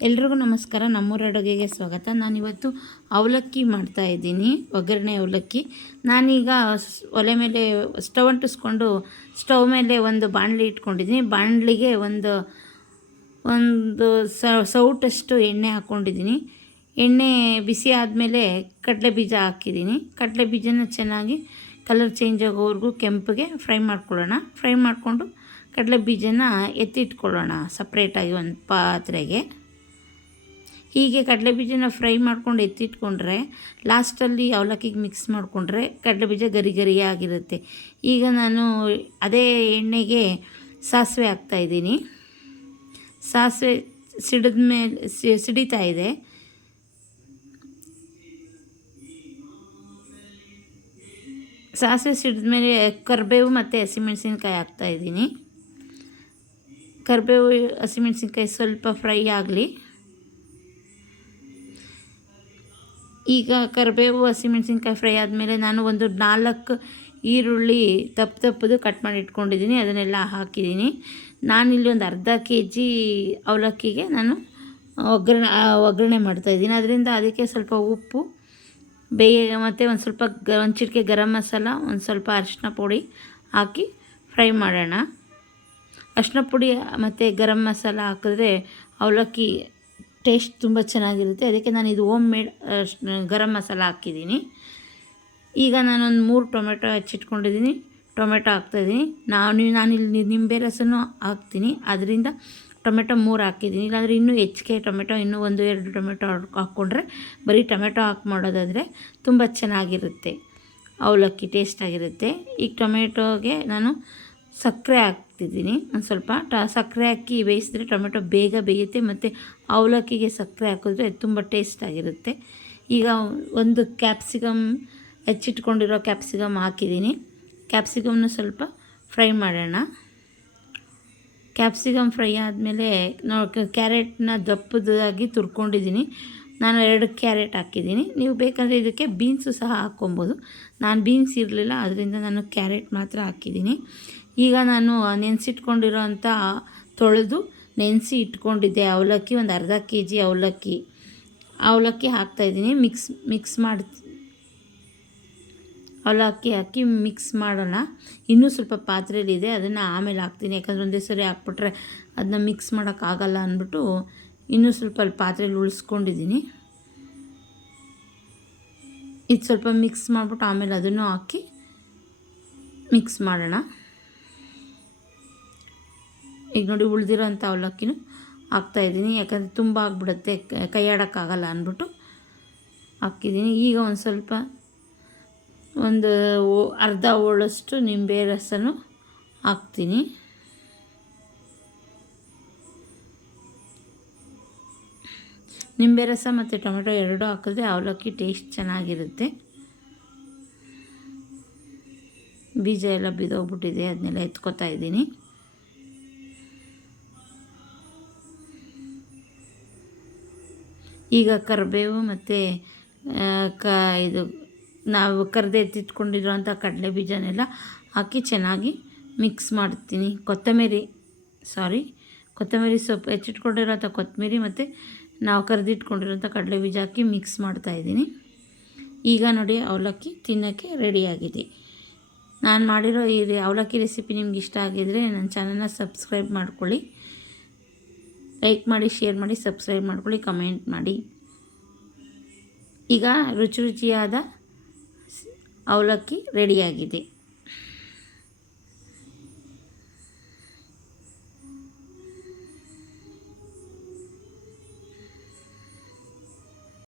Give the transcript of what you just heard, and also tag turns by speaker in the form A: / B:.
A: ಎಲ್ರಿಗೂ ನಮಸ್ಕಾರ. ನಮ್ಮೂರ ಅಡುಗೆಗೆ ಸ್ವಾಗತ. ನಾನಿವತ್ತು ಅವಲಕ್ಕಿ ಮಾಡ್ತಾ ಇದ್ದೀನಿ, ಒಗ್ಗರಣೆ ಅವಲಕ್ಕಿ. ನಾನೀಗ ಒಲೆ ಮೇಲೆ ಸ್ಟವ್ ಅಂಟಿಸ್ಕೊಂಡು ಸ್ಟವ್ ಮೇಲೆ ಒಂದು ಬಾಣಲಿ ಇಟ್ಕೊಂಡಿದ್ದೀನಿ. ಬಾಣಲಿಗೆ ಒಂದು ಒಂದು ಸೌಟಷ್ಟು ಎಣ್ಣೆ ಹಾಕ್ಕೊಂಡಿದ್ದೀನಿ ಎಣ್ಣೆ ಬಿಸಿ ಆದಮೇಲೆ ಕಡಲೆ ಬೀಜ ಹಾಕಿದ್ದೀನಿ. ಕಡಲೆ ಬೀಜನ ಚೆನ್ನಾಗಿ ಕಲರ್ ಚೇಂಜ್ ಆಗೋವರೆಗೂ ಕೆಂಪಗೆ ಫ್ರೈ ಮಾಡ್ಕೊಳ್ಳೋಣ. ಫ್ರೈ ಮಾಡಿಕೊಂಡು ಕಡಲೆ ಬೀಜನ ಎತ್ತಿಟ್ಕೊಳ್ಳೋಣ ಸಪ್ರೇಟಾಗಿ ಒಂದು ಪಾತ್ರೆಗೆ. ಹೀಗೆ ಕಡಲೆ ಬೀಜನ ಫ್ರೈ ಮಾಡ್ಕೊಂಡು ಎತ್ತಿಟ್ಕೊಂಡ್ರೆ ಲಾಸ್ಟಲ್ಲಿ ಅವಲಕ್ಕಿಗೆ ಮಿಕ್ಸ್ ಮಾಡಿಕೊಂಡ್ರೆ ಕಡಲೆ ಬೀಜ ಗರಿ ಗರಿಯಾಗಿರುತ್ತೆ ಈಗ ನಾನು ಅದೇ ಎಣ್ಣೆಗೆ ಸಾಸಿವೆ ಹಾಕ್ತಾಯಿದ್ದೀನಿ ಸಾಸಿವೆ ಸಿಡಿದ ಮೇಲೆ ಸಿಡಿತಾ ಇದೆ. ಸಾಸಿವೆ ಸಿಡಿದ ಮೇಲೆ ಕರಿಬೇವು ಮತ್ತು ಹಸಿಮೆಣಸಿನ್ಕಾಯಿ ಹಾಕ್ತಾಯಿದ್ದೀನಿ ಕರಿಬೇವು, ಹಸಿಮೆಣಸಿನ್ಕಾಯಿ ಸ್ವಲ್ಪ ಫ್ರೈ ಆಗಲಿ. ಈಗ ಕರಿಬೇವು, ಹಸಿಮೆಣಸಿನ್ಕಾಯಿ ಫ್ರೈ ಆದಮೇಲೆ ನಾನು ಒಂದು ನಾಲ್ಕು ಈರುಳ್ಳಿ ತಪ್ಪು ತಪ್ಪದು ಕಟ್ ಮಾಡಿ ಇಟ್ಕೊಂಡಿದ್ದೀನಿ, ಅದನ್ನೆಲ್ಲ ಹಾಕಿದ್ದೀನಿ. ಇಲ್ಲಿ ಒಂದು ಅರ್ಧ ಕೆ ಜಿ ಅವಲಕ್ಕಿಗೆ ನಾನು ಒಗ್ಗರಣೆ ಒಗ್ಗರಣೆ ಮಾಡ್ತಾಯಿದ್ದೀನಿ ಅದರಿಂದ ಅದಕ್ಕೆ ಸ್ವಲ್ಪ ಉಪ್ಪು, ಬೇಯ, ಮತ್ತು ಒಂದು ಸ್ವಲ್ಪ ಗ, ಒಂದು ಚಿಟಿಕೆ ಗರಂ ಮಸಾಲ, ಒಂದು ಸ್ವಲ್ಪ ಅರಿಶಿನ ಪುಡಿ ಹಾಕಿ ಫ್ರೈ ಮಾಡೋಣ. ಅರಿಶಿನ ಪುಡಿ ಮತ್ತು ಗರಂ ಮಸಾಲ ಹಾಕಿದ್ರೆ ಅವಲಕ್ಕಿ ಟೇಸ್ಟ್ ತುಂಬ ಚೆನ್ನಾಗಿರುತ್ತೆ. ಅದಕ್ಕೆ ನಾನು ಇದು ಓಮ್ ಮೇಡ್ ಗರಂ ಮಸಾಲ ಹಾಕಿದ್ದೀನಿ. ಈಗ ನಾನೊಂದು ಮೂರು ಟೊಮೆಟೊ ಹೆಚ್ಚಿಟ್ಕೊಂಡಿದ್ದೀನಿ. ಟೊಮೆಟೊ ಹಾಕ್ತಾಯಿದ್ದೀನಿ ನಾನು, ನಾನಿಲ್ಲಿ ನಿಂಬೆ ರಸನೂ ಹಾಕ್ತೀನಿ. ಅದರಿಂದ ಟೊಮೆಟೊ ಮೂರು ಹಾಕಿದ್ದೀನಿ. ಇಲ್ಲಾಂದರೆ ಇನ್ನೂ ಹೆಚ್ಚಿಗೆ ಟೊಮೆಟೊ, ಇನ್ನೂ ಒಂದು, ಎರಡು ಟೊಮೆಟೊ ಹಾಕ್ಕೊಂಡ್ರೆ ಬರೀ ಟೊಮೆಟೊ ಹಾಕಿ ಮಾಡೋದಾದರೆ ತುಂಬ ಚೆನ್ನಾಗಿರುತ್ತೆ. ಅವಲಕ್ಕಿ ಟೇಸ್ಟಾಗಿರುತ್ತೆ ಈಗ ಟೊಮೆಟೊಗೆ ನಾನು ಸಕ್ಕರೆ ಹಾಕ್ತಿದ್ದೀನಿ. ಒಂದು ಸ್ವಲ್ಪ ಟ, ಸಕ್ಕರೆ ಹಾಕಿ ಬೇಯಿಸಿದ್ರೆ ಟೊಮೆಟೊ ಬೇಗ ಬೇಯುತ್ತೆ ಮತ್ತು ಅವಲಕ್ಕಿಗೆ ಸಕ್ಕರೆ ಹಾಕಿದ್ರೆ ತುಂಬ ಟೇಸ್ಟಾಗಿರುತ್ತೆ ಈಗ ಒಂದು ಕ್ಯಾಪ್ಸಿಕಮ್ ಹೆಚ್ಚಿಟ್ಕೊಂಡಿರೋ ಕ್ಯಾಪ್ಸಿಕಮ್ ಹಾಕಿದ್ದೀನಿ. ಕ್ಯಾಪ್ಸಿಕಮ್ನ ಸ್ವಲ್ಪ ಫ್ರೈ ಮಾಡೋಣ. ಕ್ಯಾಪ್ಸಿಕಮ್ ಫ್ರೈ ಆದಮೇಲೆ ನಾವು ಕ್ಯಾರೆಟ್ನ ದಪ್ಪದಾಗಿ ತುರ್ಕೊಂಡಿದ್ದೀನಿ. ನಾನು ಎರಡು ಕ್ಯಾರೆಟ್ ಹಾಕಿದ್ದೀನಿ. ನೀವು ಬೇಕಾದರೆ ಇದಕ್ಕೆ ಬೀನ್ಸು ಸಹ ಹಾಕ್ಕೊಬೋದು. ನಾನು ಬೀನ್ಸ್ ಇರಲಿಲ್ಲ, ಅದರಿಂದ ನಾನು ಕ್ಯಾರೆಟ್ ಮಾತ್ರ ಹಾಕಿದ್ದೀನಿ. ಈಗ ನಾನು ನೆನೆಸಿಟ್ಕೊಂಡಿರೋ ಅಂಥ ತೊಳೆದು ನೆನೆಸಿ ಇಟ್ಕೊಂಡಿದ್ದೆ ಅವಲಕ್ಕಿ, ಒಂದು ಅರ್ಧ ಕೆ ಜಿ ಅವಲಕ್ಕಿ ಅವಲಕ್ಕಿ ಹಾಕ್ತಾಯಿದ್ದೀನಿ ಮಿಕ್ಸ್ ಮಿಕ್ಸ್ ಮಾಡಿ ಅವಲಕ್ಕಿ ಹಾಕಿ ಮಿಕ್ಸ್ ಮಾಡೋಣ. ಇನ್ನೂ ಸ್ವಲ್ಪ ಪಾತ್ರೆಯಲ್ಲಿದೆ ಅದನ್ನು ಆಮೇಲೆ ಹಾಕ್ತೀನಿ. ಯಾಕಂದರೆ ಒಂದೇ ಸರಿ ಹಾಕ್ಬಿಟ್ರೆ ಅದನ್ನ ಮಿಕ್ಸ್ ಮಾಡೋಕ್ಕಾಗಲ್ಲ ಅಂದ್ಬಿಟ್ಟು ಇನ್ನೂ ಸ್ವಲ್ಪ ಅಲ್ಲಿ ಪಾತ್ರೆಯಲ್ಲಿ ಉಳಿಸ್ಕೊಂಡಿದ್ದೀನಿ. ಇದು ಸ್ವಲ್ಪ ಮಿಕ್ಸ್ ಮಾಡಿಬಿಟ್ಟು ಆಮೇಲೆ ಅದನ್ನು ಹಾಕಿ ಮಿಕ್ಸ್ ಮಾಡೋಣ. ಈಗ ನೋಡಿ ಉಳಿದಿರೋ ಅಂಥ ಅವಲಕ್ಕಿನೂ ಹಾಕ್ತಾಯಿದ್ದೀನಿ ಯಾಕಂದರೆ ತುಂಬ ಆಗ್ಬಿಡುತ್ತೆ ಕೈ ಆಡೋಕ್ಕಾಗಲ್ಲ ಅಂದ್ಬಿಟ್ಟು ಹಾಕಿದ್ದೀನಿ. ಈಗ ಒಂದು ಸ್ವಲ್ಪ ಒಂದು ಅರ್ಧ ಹೋಳಷ್ಟು ನಿಂಬೆ ರಸನೂ ಹಾಕ್ತೀನಿ. ನಿಂಬೆ ರಸ ಮತ್ತು ಟೊಮೆಟೊ ಎರಡೂ ಹಾಕಿದ್ರೆ ಅವಲಕ್ಕಿ ಟೇಸ್ಟ್ ಚೆನ್ನಾಗಿರುತ್ತೆ. ಬೀಜ ಎಲ್ಲ ಬಿದ್ದೋಗ್ಬಿಟ್ಟಿದೆ ಅದನ್ನೆಲ್ಲ ಎತ್ಕೊತಾ ಇದ್ದೀನಿ. ಈಗ ಕರಿಬೇವು ಮತ್ತು ಕ, ಇದು, ನಾವು ಕರೆದು ಎತ್ತಿಟ್ಕೊಂಡಿರೋಂಥ ಕಡಲೆ ಬೀಜನೆಲ್ಲ ಹಾಕಿ ಚೆನ್ನಾಗಿ ಮಿಕ್ಸ್ ಮಾಡ್ತೀನಿ. ಕೊತ್ತಂಬರಿ ಸಾರಿ ಕೊತ್ತಂಬರಿ ಸೊಪ್ಪು ಹೆಚ್ಚಿಟ್ಕೊಂಡಿರೋಂಥ ಕೊತ್ತಂಬರಿ ಮತ್ತು ನಾವು ಕರೆದಿಟ್ಕೊಂಡಿರೋಂಥ ಕಡಲೆ ಬೀಜ ಹಾಕಿ ಮಿಕ್ಸ್ ಮಾಡ್ತಾಯಿದ್ದೀನಿ ಈಗ ನೋಡಿ ಅವಲಕ್ಕಿ ತಿನ್ನೋಕ್ಕೆ ರೆಡಿಯಾಗಿದೆ ನಾನು ಮಾಡಿರೋ ಈ ಅವಲಕ್ಕಿ ರೆಸಿಪಿ ನಿಮ್ಗೆ ಇಷ್ಟ ಆಗಿದರೆ ನನ್ನ ಚಾನಲ್ನ ಸಬ್ಸ್ಕ್ರೈಬ್ ಮಾಡ್ಕೊಳ್ಳಿ. ಲೈಕ್ ಮಾಡಿ ಶೇರ್ ಮಾಡಿ ಸಬ್ಸ್ಕ್ರೈಬ್ ಮಾಡ್ಕೊಳ್ಳಿ ಕಮೆಂಟ್ ಮಾಡಿ. ಈಗ ರುಚಿ ರುಚಿಯಾದ ಅವಲಕ್ಕಿ ರೆಡಿಯಾಗಿದೆ